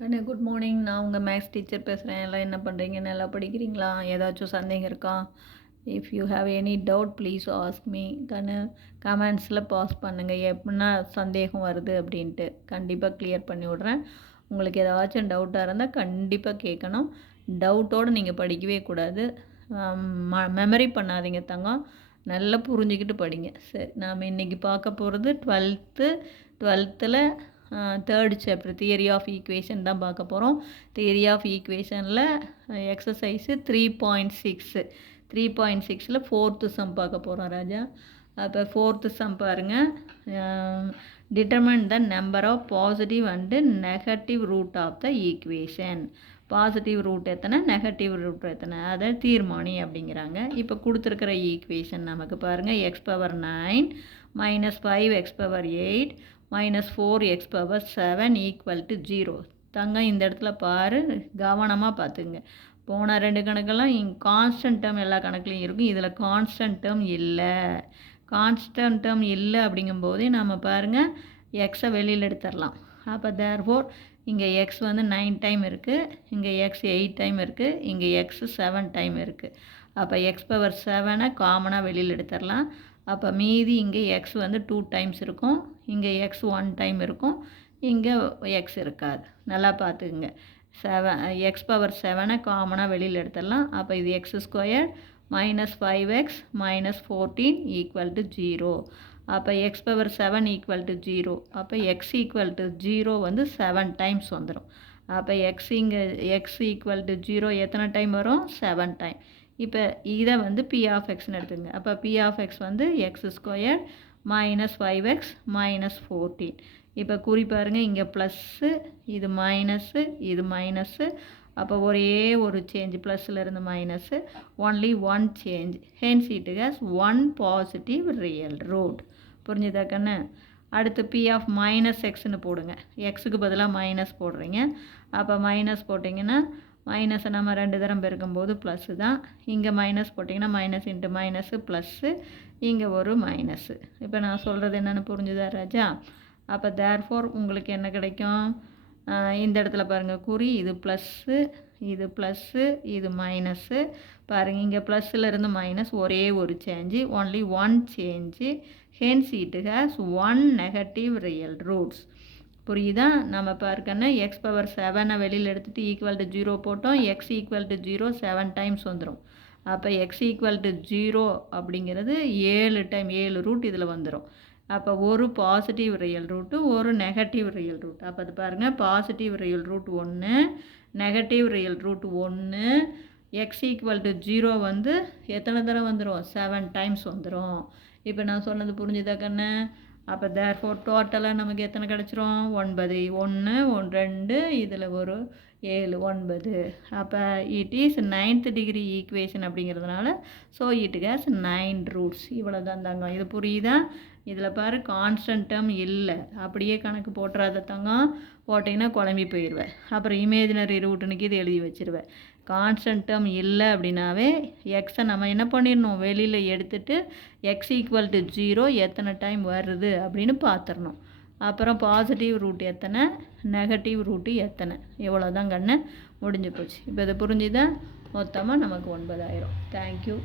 கண்ணு good morning. நான் உங்கள் மேக்ஸ் டீச்சர் பேசுகிறேன். எல்லாம் என்ன பண்ணுறீங்க? நல்லா படிக்கிறீங்களா? ஏதாச்சும் சந்தேகம் இருக்கா? If you have any doubt please ask me. கண்ணு கமெண்ட்ஸில் பாஸ் பண்ணுங்கள். எப்படின்னா சந்தேகம் வருது அப்படின்ட்டு கண்டிப்பாக கிளியர் பண்ணி விட்றேன். உங்களுக்கு ஏதாச்சும் டவுட்டாக இருந்தால் கண்டிப்பாக கேட்கணும். டவுட்டோடு நீங்கள் படிக்கவே கூடாது. மெமரி பண்ணாதீங்க தங்கம். நல்லா புரிஞ்சுக்கிட்டு படிங்க. சரி, நாம் இன்றைக்கி பார்க்க போகிறது டுவெல்த்தில் third chapter theory of equation தான் பார்க்க போகிறோம். தியரி ஆஃப் ஈக்குவேஷனில் எக்ஸசைஸு 3.6 ஃபோர்த்து சம் பார்க்க போகிறோம் ராஜா. அப்போ ஃபோர்த்து சம் பாருங்கள். Determine the number of positive and negative root of the equation. Positive root எத்தனை, நெகட்டிவ் ரூட் எத்தனை, அதை தீர்மானி அப்படிங்கிறாங்க. இப்போ கொடுத்துருக்கிற ஈக்குவேஷன் நமக்கு பாருங்கள். x power 9 minus 5x power 8 minus 4x power 7 equal to 0. தங்கம் இந்த இடத்துல பாரு, கவனமாக பார்த்துங்க. போன ரெண்டு கணக்கெல்லாம் கான்ஸ்டன்ட் டேர்ம் எல்லா கணக்குலையும் இருக்கும். இதில் கான்ஸ்டன்ட் டேர்ம் இல்லை. கான்ஸ்டன்ட் டேர்ம் இல்லை அப்படிங்கும்போதே நம்ம பாருங்கள் எக்ஸை வெளியில் எடுத்துடலாம். அப்போ தேர்ஃபோர் இங்கே எக்ஸ் வந்து 9 டைம் இருக்குது, இங்கே எக்ஸ் 8 டைம் இருக்குது, இங்கே எக்ஸ் 7 டைம் இருக்குது. அப்போ எக்ஸ் பவர் 7 காமனாக வெளியில் எடுத்துடலாம். அப்போ மீதி இங்கே எக்ஸ் வந்து 2 டைம்ஸ் இருக்கும், இங்கே எக்ஸ் 1 டைம் இருக்கும், இங்கே எக்ஸ் இருக்காது. நல்லா பார்த்துக்குங்க. எக்ஸ் பவர் 7 காமனாக வெளியில் எடுத்துடலாம். அப்போ இது X square minus 5x minus 14 equal to 0. அப்போ எக்ஸ் பவர் 7 ஈக்குவல் டு 0. அப்போ எக்ஸ் ஈக்குவல் டு 0 வந்து 7 டைம்ஸ் வந்துடும். அப்போ எக்ஸ் ஈக்குவல் டு 0 எத்தனை டைம் வரும்? 7 டைம். இப்போ இதை வந்து பி ஆஃப் எக்ஸ்னு எடுத்துங்க. அப்போ பி ஆஃப் எக்ஸ் வந்து X square minus 5x minus 14. இப்போ குறி பாருங்கள், இங்கே ப்ளஸ்ஸு, இது மைனஸ்ஸு, இது மைனஸ்ஸு. அப்போ ஒரே ஒரு சேஞ்ச், ப்ளஸ்ஸில் மைனஸ்ஸு, only one change. Hence it has one positive real root. புரிஞ்சுதா கண்ணு? அடுத்து பி ஆஃப் மைனஸ் எக்ஸ்னு போடுங்க. எக்ஸுக்கு பதிலாக மைனஸ் போடுறீங்க. அப்போ மைனஸ் போட்டிங்கன்னா மைனஸை நம்ம 2 தரம் பெருக்கும்போது ப்ளஸ்ஸு தான். இங்கே மைனஸ் போட்டிங்கன்னா மைனஸ் இன்ட்டு மைனஸு ப்ளஸ்ஸு, இங்கே ஒரு மைனஸு. இப்போ நான் சொல்கிறது என்னென்னு புரிஞ்சுதா ராஜா? அப்போ தேர்ஃபோர் உங்களுக்கு என்ன கிடைக்கும்? இந்த இடத்துல பாருங்கள் குறி, இது ப்ளஸ்ஸு, இது ப்ளஸ்ஸு, இது மைனஸ்ஸு. பாருங்கள் இங்கே ப்ளஸ்ஸில் மைனஸ், ஒரே ஒரு change, only one change. Hence it has one negative real roots. புரியுதா? நம்ம பார்க்கணும் எக்ஸ் பவர் 7 வெளியில் எடுத்துகிட்டு ஈக்குவல் டு 0 போட்டோம். எக்ஸ் ஈக்குவல் டு 0 7 டைம்ஸ் வந்துடும். அப்போ எக்ஸ் ஈக்குவல் டு 0 அப்படிங்கிறது 7 டைம், 7 ரூட் இதில் வந்துடும். அப்போ ஒரு பாசிட்டிவ் ரியல் ரூட்டு, ஒரு நெகட்டிவ் ரியல் ரூட். அப்போ அது பாருங்கள், positive real root 1, negative real root 1. X equal to 0 வந்து எத்தனை தடவை வந்துடும்? 7 டைம்ஸ் வந்துடும். இப்போ நான் சொன்னது புரிஞ்சுதா கண்ணு? அப்போ தேர்ஃபோர் டோட்டலாக நமக்கு எத்தனை கிடச்சிரும்? 9. 1 2, இதில் ஒரு 7, 9. அப்போ it is 9th degree equation அப்படிங்கிறதுனால ஸோ இட் ஹேஸ் 9 ரூட்ஸ். இவ்வளோ தான் தங்கம். இது புரியுதா? இதில் பாரு, கான்ஸ்டன்ட் டேர்ம் இல்லை. அப்படியே கணக்கு போட்டுறாத தங்கம். போட்டிங்கன்னா குழம்பி போயிடுவேன். அப்புறம் இமேஜினரி ரூட்டுனுக்கு இது எழுதி வச்சுருவேன். கான்ஸ்டன்ட் டேர்ம் இல்லை அப்படின்னாவே எக்ஸை நம்ம என்ன பண்ணிடணும்? வெளியில் எடுத்துகிட்டு எக்ஸ் ஈக்குவல் டு 0 எத்தனை டைம் வருது அப்படின்னு பார்த்துடணும். அப்புறம் பாசிட்டிவ் ரூட் எத்தனை, நெகட்டிவ் ரூட்டு எத்தனை, இவ்வளோ தான் கண்ணு, முடிஞ்சு போச்சு. இப்போ இதை புரிஞ்சுதான் மொத்தமாக நமக்கு 9 ஆயிரும். தேங்க்யூ.